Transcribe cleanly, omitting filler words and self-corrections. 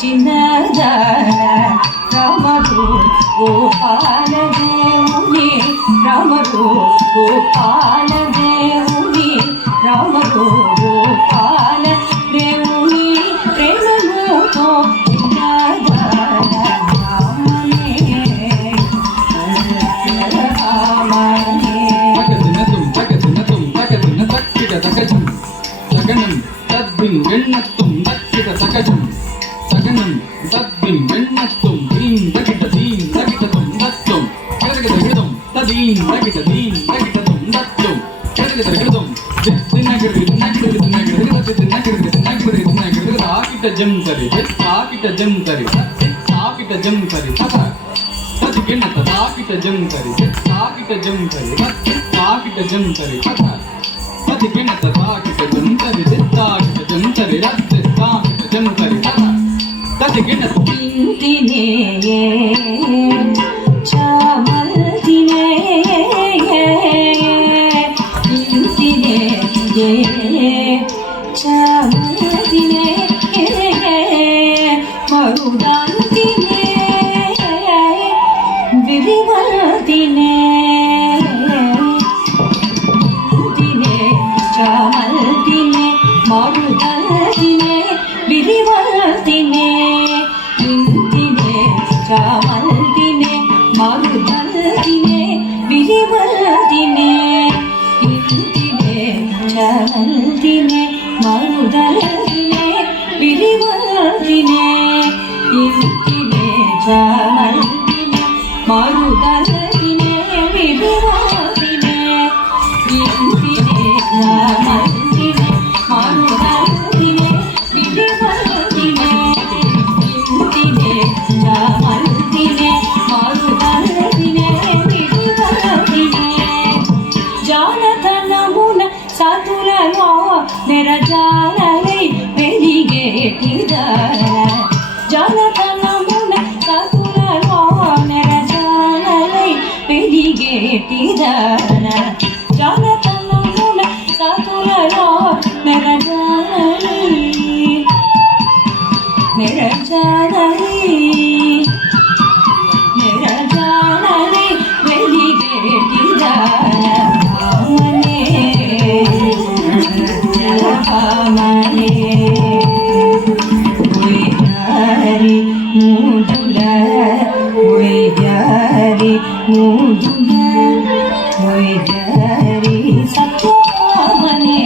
చిన్నదాన రామకు గోపాల దేవుని రామగో గోపాల దేవుని రామగో గోపాల దేవుని ప్రేమతో வெண்ணத்தும் தக்கிட சகஜம் சகனம் தப்பின் வெண்ணத்தும் தீம் தகிட்ட தீம் தகிட்டதும் தத்தும் கிடகிட விடுதும் ததீம் தகிட்ட தீம் தகிட்டதும் தத்தும் கிடகிட விடுதும் தின்னகிடு தின்னகிடு தின்னகிடு தின்னகிடு தின்னகிடு தின்னகிடு ஆகிட்ட ஜம் தரி ஆகிட்ட ஜம் தரி ஆகிட்ட ஜம் தரி ததா ததி கிண்ணத்த ஆகிட்ட ஜம் தரி ஆகிட்ட ஜம் தரி ஆகிட்ட ஜம் தரி ததா ததி கிண்ணத்த ஆகிட்ட ஜம் தரி ஆகிட்ட ஜம் தரி ரத்து ஆகிட்ட ஜம் தரி ததா ததி கிண்ணத்த தினே சாமல் தினே சாமல் தினே மருதான் தினே விரிவல் தினே தினே சாமல் தினே மருதல் தினே விரிவல் தினே தினே சாமல் தினே மருதல் தினே விரிவல் தினே தினே சாமல் தினே மருதல் தினே விரிவல் தினே தினே சாமல் தினே மருதல் தினே விரிவல் தினே தினே சாமல் தினே மருதல் தினே விரிவல் தினே தினே சாமல் தினே மருதல் தினே விரிவல் தினே జానతనమున సతులలో నెరజాలై వెలిగేటిద జానతనమున సతులలో నెరజాలై వెలిగేటిద జానతనమున సతులలో నెరజాలై నెరజాలై నెరజాలై వెలిగేటిద సత్యమనే